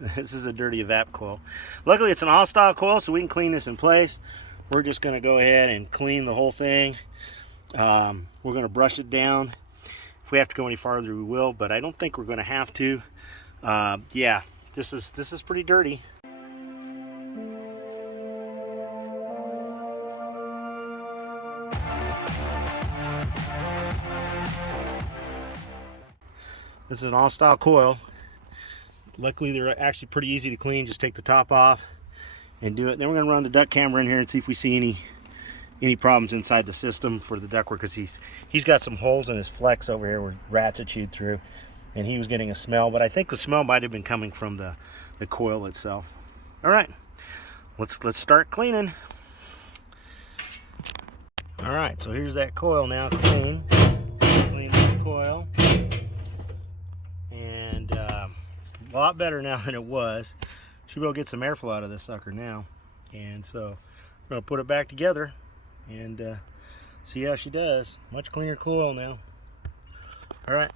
This is a dirty evap coil. Luckily it's an all-style coil, so we can clean this in place. We're just going to go ahead and clean the whole thing. We're going to brush it down. If we have to go any farther, we will, but I don't think we're going to have to. Yeah, this is pretty dirty. This is an all-style coil. Luckily, they're actually pretty easy to clean. Just take the top off and do it. Then we're going to run the duct camera in here and see if we see any problems inside the system for the ductwork, because he's got some holes in his flex over here where rats had chewed through, and he was getting a smell. But I think the smell might have been coming from the coil itself. All right, let's start cleaning. All right, so here's that coil now clean. Clean the coil. And a lot better now than it was. Should be able to get some airflow out of this sucker now. And so we're going to put it back together and see how she does. Much cleaner coil now. Alright,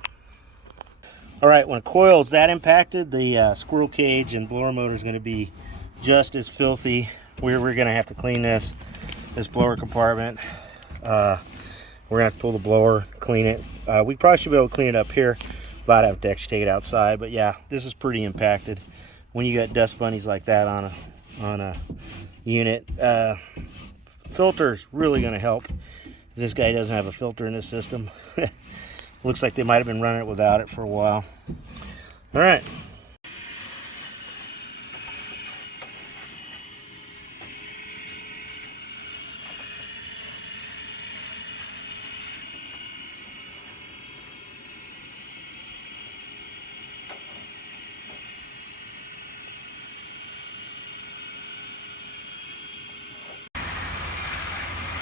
when a coil is that impacted, the squirrel cage and blower motor is going to be just as filthy. We're going to have to clean this blower compartment. We're going to have to pull the blower, clean it. We probably should be able to clean it up here. I'd have to actually take it outside, but yeah, this is pretty impacted when you got dust bunnies like that on a unit. Filter's really going to help. This guy doesn't have a filter in his system. Looks like they might have been running it without it for a while. All right.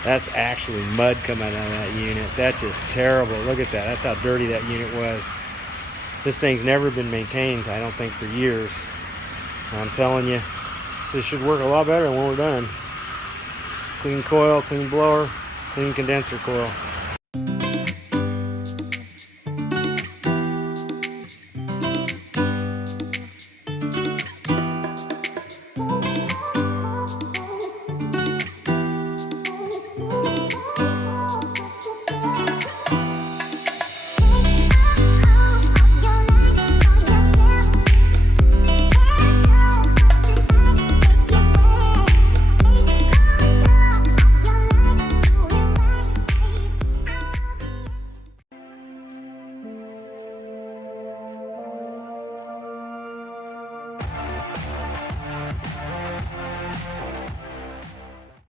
That's actually mud coming out of that unit. That's just terrible. Look at that. That's how dirty that unit was. This thing's never been maintained, I don't think, for years. I'm telling you, this should work a lot better when we're done. Clean coil, clean blower, clean condenser coil.